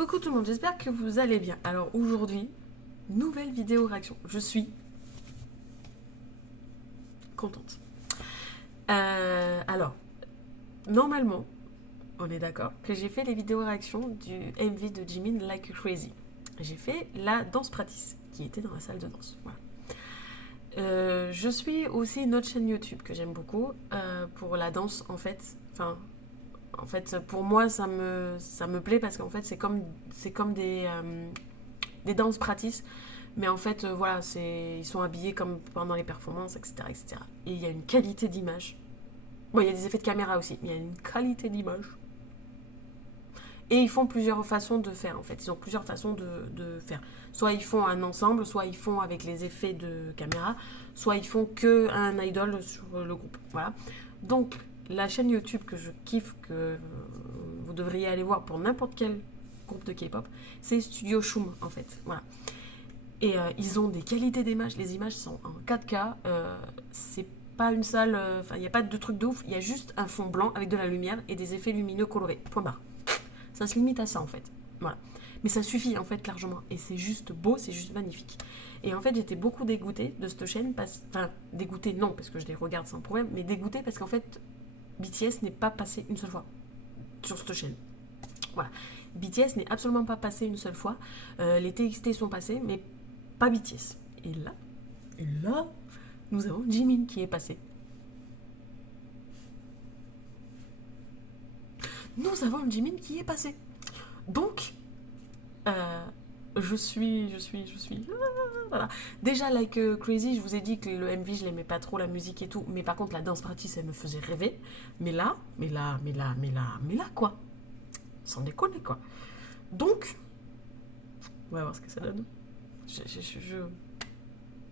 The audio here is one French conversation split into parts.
Coucou tout le monde, j'espère que vous allez bien. Alors aujourd'hui, nouvelle vidéo réaction. Je suis contente. Alors, normalement, on est d'accord que j'ai fait les vidéos réactions du MV de Jimin Like Crazy. J'ai fait la danse practice qui était dans la salle de danse. Voilà. Je suis aussi une autre chaîne YouTube que j'aime beaucoup pour la danse en fait. En fait, pour moi, ça me plaît parce qu'en fait, c'est comme des danses practice. Mais en fait, voilà, ils sont habillés comme pendant les performances, etc., etc. Et il y a une qualité d'image. Bon, il y a des effets de caméra aussi, mais il y a une qualité d'image. Et ils font plusieurs façons de faire, en fait. Ils ont plusieurs façons de faire. Soit ils font un ensemble, soit ils font avec les effets de caméra, soit ils font que un idol sur le groupe. Voilà. Donc, la chaîne YouTube que je kiffe, que vous devriez aller voir pour n'importe quel groupe de K-pop, c'est Studio Shum, en fait. Voilà. Et ils ont des qualités d'image. Les images sont en 4K. C'est pas une salle... Enfin, il n'y a pas de truc de ouf. Il y a juste un fond blanc avec de la lumière et des effets lumineux colorés. Point barre. Ça se limite à ça, en fait. Voilà. Mais ça suffit, en fait, largement. Et c'est juste beau, c'est juste magnifique. Et en fait, j'étais beaucoup dégoûtée de cette chaîne. Enfin, dégoûtée, non, parce que je les regarde sans problème. Mais dégoûtée parce qu'en fait, BTS n'est pas passé une seule fois sur cette chaîne. Voilà. BTS n'est absolument pas passé une seule fois. Les TXT sont passés, mais pas BTS. Et là, nous avons Jimin qui est passé. Nous avons Jimin qui est passé. Donc, je suis. Voilà. Déjà, Like Crazy, je vous ai dit que le MV, je l'aimais pas trop, la musique et tout. Mais par contre, la danse practice, elle me faisait rêver. Mais là, quoi. Sans déconner, quoi. Donc, on va voir ce que ça donne. Je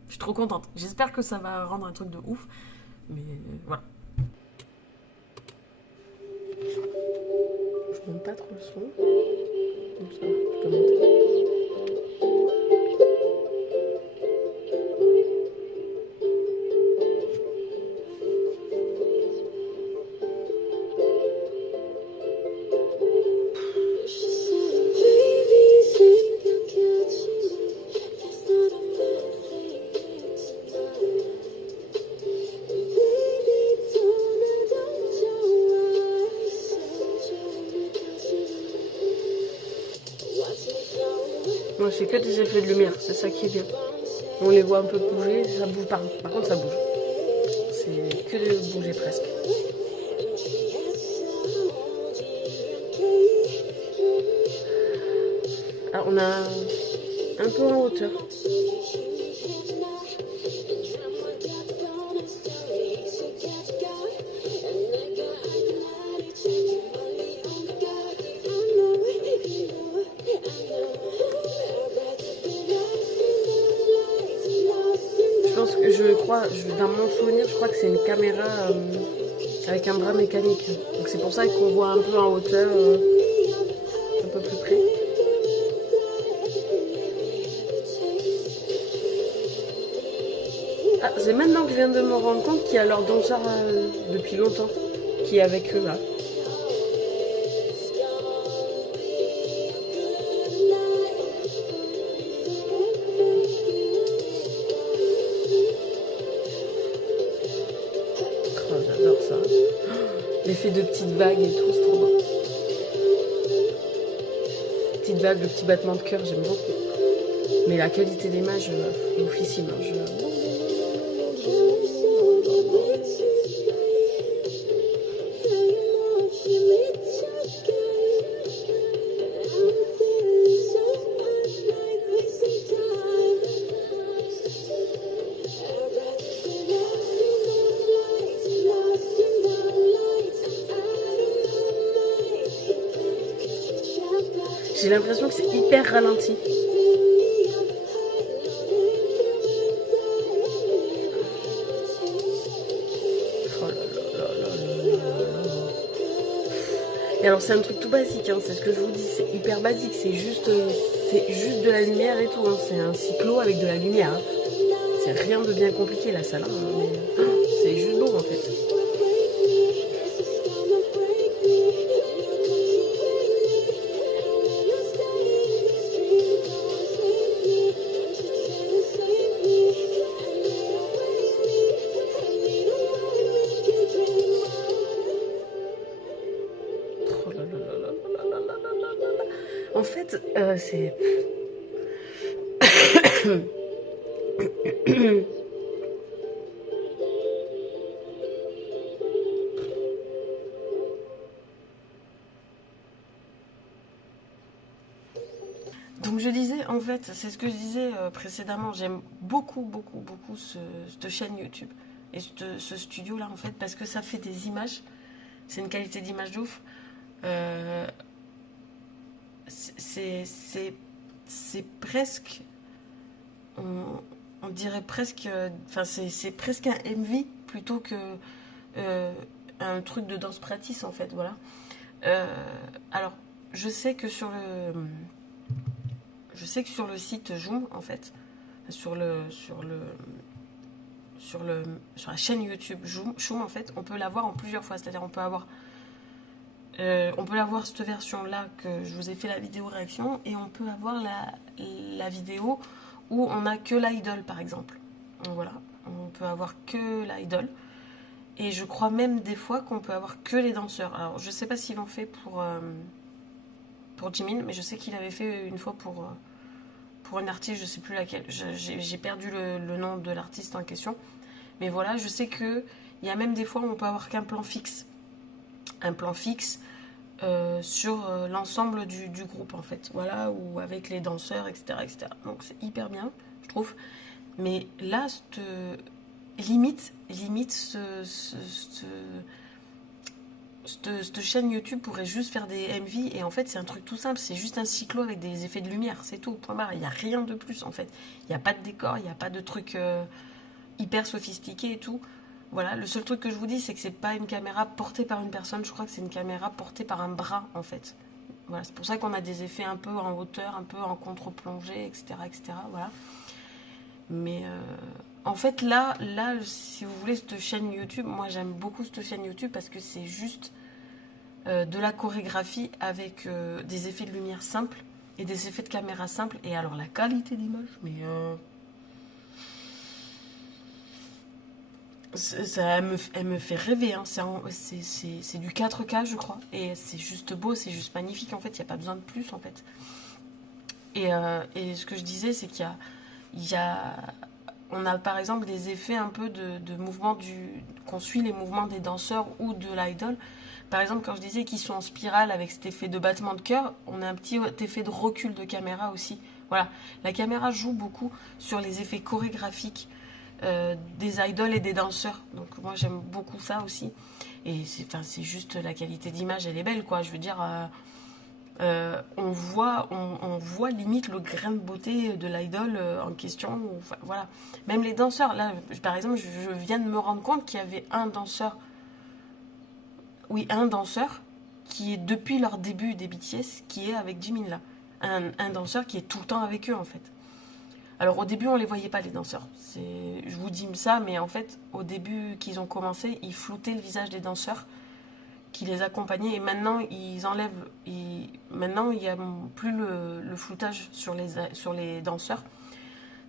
suis trop contente. J'espère que ça va rendre un truc de ouf. Mais voilà. Je monte pas trop le son. Comme ça, je peux monter. Moi, c'est que des effets de lumière, c'est ça qui est bien. On les voit un peu bouger, ça bouge par contre, ça bouge. C'est que de bouger presque. Ah, on a un peu en hauteur. Dans mon souvenir, je crois que c'est une caméra avec un bras mécanique. Donc c'est pour ça qu'on voit un peu en hauteur, un peu plus près. Ah, c'est maintenant que je viens de me rendre compte qu'il y a leur danseur depuis longtemps qui est avec eux là. J'adore ça. L'effet de petites vagues et tout, c'est trop beau. Petites vagues, le petit battement de cœur, j'aime beaucoup. Mais la qualité d'image, oufissime. J'ai l'impression que c'est hyper ralenti. Oh là là là là là. Et alors c'est un truc tout basique, hein, c'est ce que je vous dis, c'est hyper basique, c'est juste de la lumière et tout, hein, c'est un cyclo avec de la lumière. Hein. C'est rien de bien compliqué la salle, hein, mais c'est juste beau en fait. En fait, c'est... Donc je disais, en fait, c'est ce que je disais précédemment, j'aime beaucoup, beaucoup, beaucoup cette chaîne YouTube et ce studio-là, en fait, parce que ça fait des images, c'est une qualité d'image de ouf. Euh, c'est presque, on, on dirait presque, enfin c'est presque un MV plutôt que euh, un truc de danse practice, en fait, voilà. Euh, alors, je sais que sur le site Joom, en fait, sur le sur le sur la chaîne YouTube Joom, en fait, on peut la voir en plusieurs fois. C'est-à-dire, on peut avoir cette version-là que je vous ai fait la vidéo réaction, et on peut avoir la vidéo où on a que l'idol, par exemple. Donc voilà, on peut avoir que l'idol. Et je crois même des fois qu'on peut avoir que les danseurs. Alors, je sais pas s'ils l'ont fait pour Jimin, mais je sais qu'il avait fait une fois pour une artiste, je sais plus laquelle. J'ai perdu le nom de l'artiste en question. Mais voilà, je sais que il y a même des fois où on peut avoir qu'un plan fixe. Un plan fixe sur l'ensemble du groupe, en fait. Voilà, ou avec les danseurs, etc. etc. Donc c'est hyper bien, je trouve. Mais là, limite cette chaîne YouTube pourrait juste faire des MV, et en fait c'est un truc tout simple, c'est juste un cyclo avec des effets de lumière, c'est tout, point barre, il n'y a rien de plus en fait. Il n'y a pas de décor, il n'y a pas de truc hyper sophistiqué et tout. Voilà, le seul truc que je vous dis, c'est que c'est pas une caméra portée par une personne, je crois que c'est une caméra portée par un bras en fait. Voilà, c'est pour ça qu'on a des effets un peu en hauteur, un peu en contre-plongée, etc., etc. Voilà. Mais en fait, là, si vous voulez, cette chaîne YouTube, moi j'aime beaucoup cette chaîne YouTube parce que c'est juste de la chorégraphie avec des effets de lumière simples et des effets de caméra simples. Et alors la qualité d'image, mais elle me fait rêver. Hein. C'est du 4K, je crois. Et c'est juste beau, c'est juste magnifique. En fait, il n'y a pas besoin de plus, en fait. Et ce que je disais, c'est il y a, on a par exemple des effets un peu de mouvement qu'on suit les mouvements des danseurs ou de l'idol. Par exemple, quand je disais qu'ils sont en spirale avec cet effet de battement de cœur, on a un petit effet de recul de caméra aussi. Voilà, la caméra joue beaucoup sur les effets chorégraphiques des idoles et des danseurs. Donc moi j'aime beaucoup ça aussi. Et c'est juste la qualité d'image, elle est belle, quoi. Je veux dire, on voit limite le grain de beauté de l'idole en question. Enfin, voilà. Même les danseurs, là, par exemple, je viens de me rendre compte qu'il y avait un danseur qui est depuis leur début des BTS, qui est avec Jimin là. Un danseur qui est tout le temps avec eux, en fait. Alors au début on les voyait pas, les danseurs. Je vous dis ça, mais en fait au début qu'ils ont commencé, ils floutaient le visage des danseurs qui les accompagnaient, et maintenant ils enlèvent. Maintenant il n'y a plus le floutage sur les danseurs.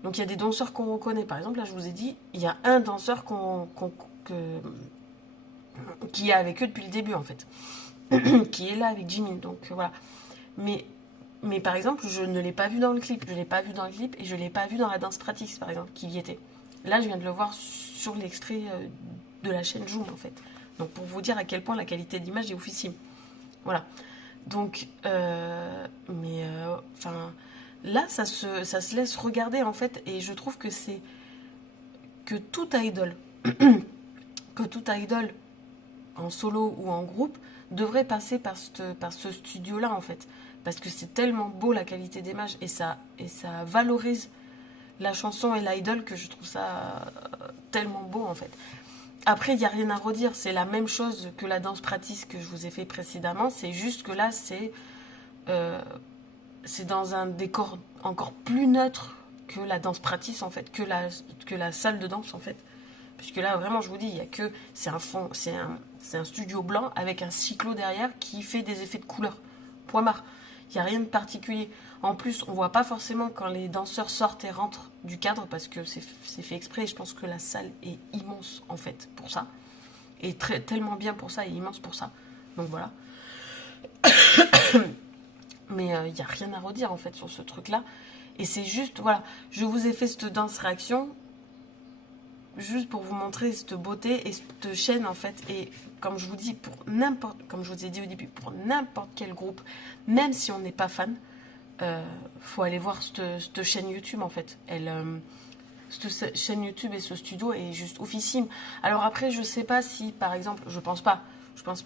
Donc il y a des danseurs qu'on reconnaît. Par exemple là je vous ai dit, il y a un danseur qui est avec eux depuis le début en fait, qui est là avec Jimin. Donc voilà. Mais par exemple, je ne l'ai pas vu dans le clip. Je ne l'ai pas vu dans le clip et je ne l'ai pas vu dans la danse pratique, par exemple, qui y était. Là, je viens de le voir sur l'extrait de la chaîne Joom, en fait. Donc, pour vous dire à quel point la qualité d'image est oufissime. Voilà. Donc, là, ça se laisse regarder, en fait. Et je trouve que c'est que tout idol, en solo ou en groupe, devrait passer par ce studio-là, en fait. Parce que c'est tellement beau, la qualité d'image, et ça valorise la chanson et l'idol, que je trouve ça tellement beau, en fait. Après, il n'y a rien à redire, c'est la même chose que la danse pratique que je vous ai fait précédemment, c'est juste que là, c'est dans un décor encore plus neutre que la danse pratique, en fait, que la salle de danse, en fait. Puisque là, vraiment, je vous dis, il y a que... C'est un fond, c'est un studio blanc avec un cyclo derrière qui fait des effets de couleur. Point barre. Il n'y a rien de particulier. En plus, on ne voit pas forcément quand les danseurs sortent et rentrent du cadre, parce que c'est fait exprès. Et je pense que la salle est immense, en fait, pour ça. Et tellement bien pour ça, et immense pour ça. Donc voilà. Mais il n'y a rien à redire en fait sur ce truc-là. Et c'est juste, voilà, je vous ai fait cette danse réaction juste pour vous montrer cette beauté et cette chaîne en fait. Et comme je vous dis, comme je vous ai dit au début, pour n'importe quel groupe, même si on n'est pas fan, faut aller voir cette chaîne YouTube en fait. Cette chaîne YouTube et ce studio est juste oufissime. Alors après, je sais pas si, par exemple, je pense pas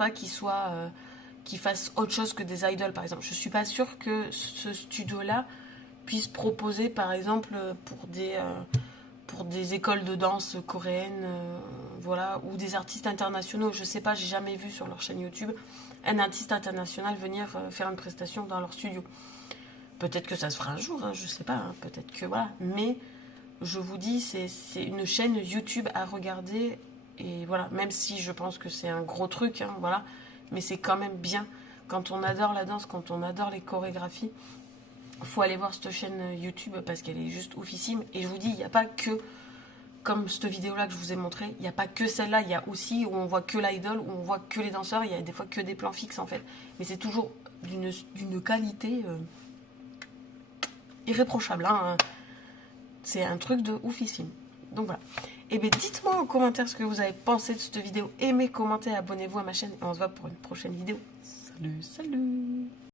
qu'il fasse autre chose que des idoles, par exemple. Je suis pas sûre que ce studio-là puisse proposer, par exemple, pour des écoles de danse coréennes, voilà, ou des artistes internationaux. Je sais pas, j'ai jamais vu sur leur chaîne YouTube un artiste international venir faire une prestation dans leur studio. Peut-être que ça se fera un jour, hein, je sais pas, hein, peut-être que voilà. Mais je vous dis, c'est une chaîne YouTube à regarder. Et voilà, même si je pense que c'est un gros truc, hein, voilà, mais c'est quand même bien. Quand on adore la danse, quand on adore les chorégraphies, faut aller voir cette chaîne YouTube parce qu'elle est juste oufissime. Et je vous dis, il n'y a pas que, comme cette vidéo-là que je vous ai montré, il n'y a pas que celle-là, il y a aussi où on voit que l'idol, où on voit que les danseurs, il y a des fois que des plans fixes en fait. Mais c'est toujours d'une qualité irréprochable, hein. C'est un truc de oufissime. Donc voilà. Et bien dites-moi en commentaire ce que vous avez pensé de cette vidéo. Aimez, commentez, abonnez-vous à ma chaîne et on se voit pour une prochaine vidéo. Salut, salut!